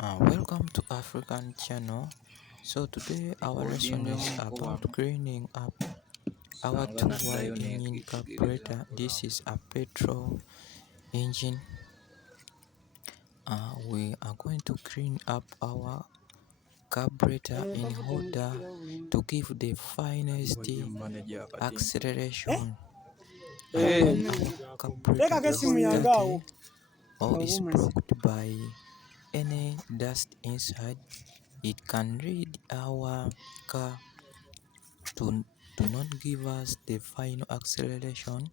Welcome to African channel. So today our lesson is about cleaning up our 2Y engine carburetor. This is a petrol engine. We are going to clean up our carburetor in order to give the finest acceleration. When our carburetor is dirty or is blocked by any dust inside, it can lead our car to not give us the final acceleration.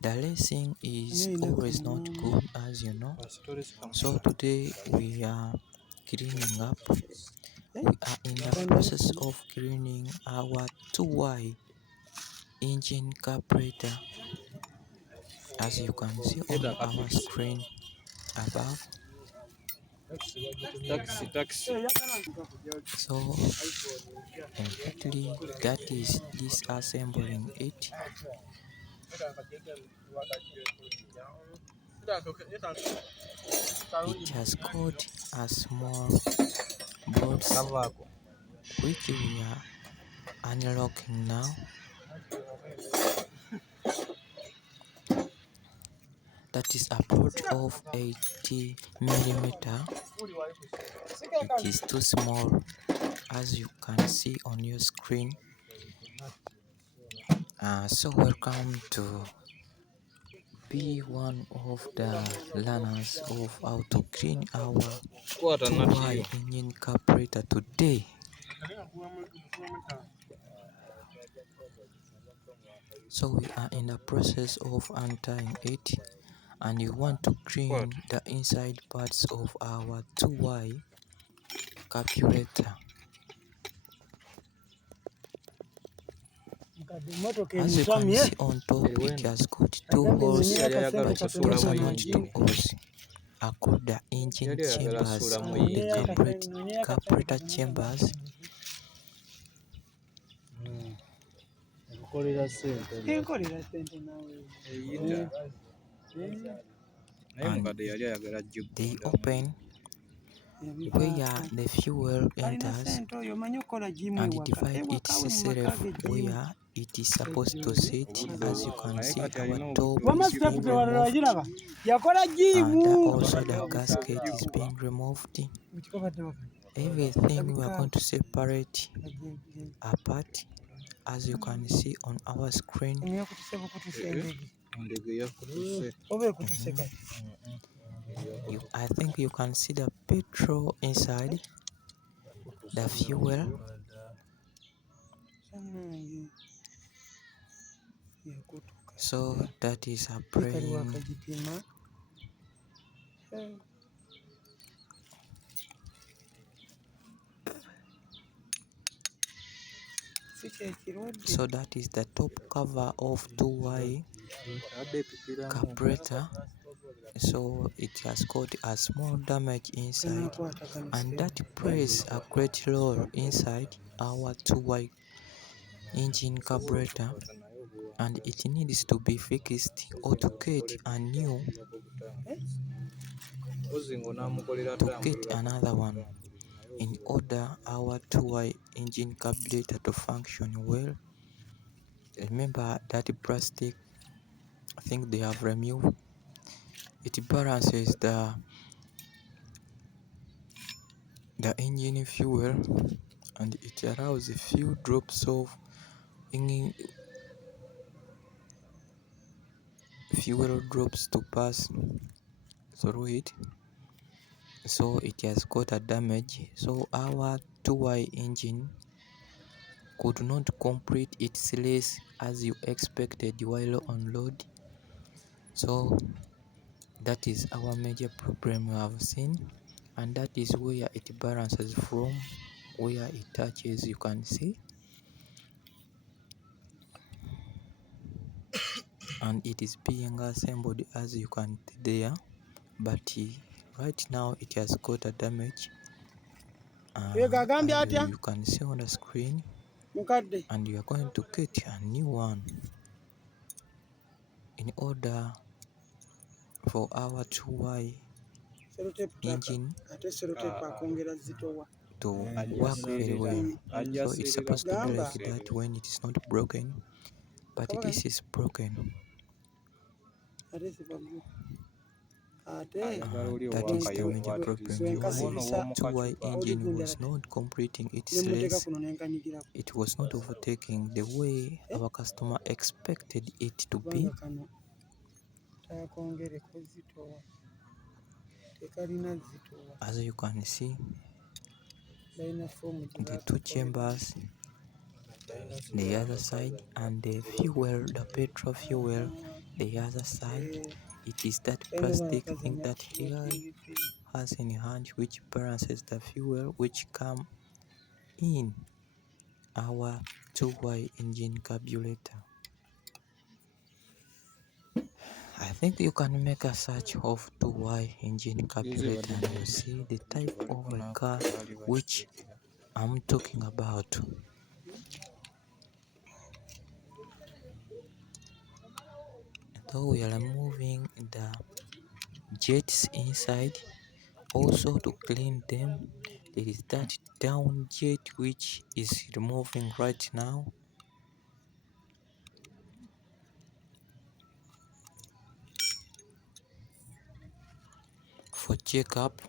The racing is always not good, as you know. So today we are cleaning up. We are in the process of cleaning our 2Y engine carburetor, as you can see on our screen above. So immediately that is disassembling it. It has got a small boards which we are unlocking now. That is a board of 80 millimeter. It is too small, as you can see on your screen. So welcome to be one of the learners of how to clean our 2Y engine carburetor today. So we are in the process of untying it, and you want to clean the inside parts of our 2Y carburetor. As you can see on top, it has got two holes, but it does not two holes. Are called the engine chambers or the carburetor chambers. And they open where the fuel enters and divide itself where it is supposed to sit. As you can see, our top is being removed, and also the gasket is being removed. Everything we are going to separate apart, as you can see on our screen. I think you can see the petrol inside, the fuel. So that is a praying. So that is the top cover of 2Y carburetor. So it has got a small damage inside, and that plays a great role inside our 2Y engine carburetor, and it needs to be fixed or to get a new, to get another one in order our 2Y engine carburetor to function well. Remember that plastic, I think they have removed. It balances the engine fuel, and it allows a few drops of engine fuel drops to pass through it. So it has got a damage, so our 2Y engine could not complete its race as you expected while on road. So that is our major problem we have seen, and that is where it balances from, where it touches, you can see, and it is being assembled, as you can see there. But right now it has got a damage, as you can see on the screen, and you are going to get a new one in order for our 2Y engine to work very well. So it's supposed to be like that when it is not broken, but this is broken. That is the major problem. Why 2Y engine was not completing its race. It was not overtaking the way our customer expected it to be. As you can see, the two chambers, the other side, and the fuel, the petrol fuel, the other side. It is that plastic thing that here has in hand which balances the fuel which come in our 2Y engine carburetor. I think you can make a search of 2Y engine carburetor and you see the type of a car which I'm talking about. Though we are removing the jets inside, also to clean them, there is that down jet which is removing right now. For checkup,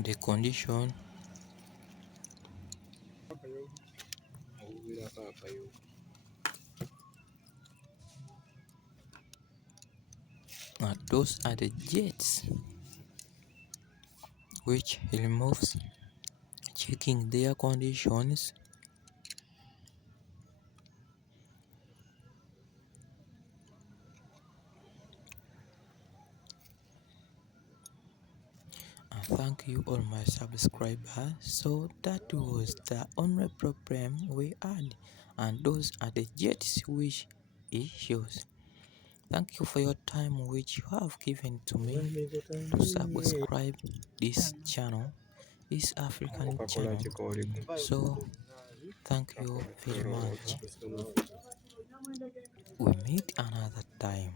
the condition those are the jets which he removes, checking their conditions. And thank you all my subscribers. So that was the only problem we had, and those are the jets which issues. Thank you for your time which you have given to me to subscribe this channel, this African channel. So thank you very much. We meet another time.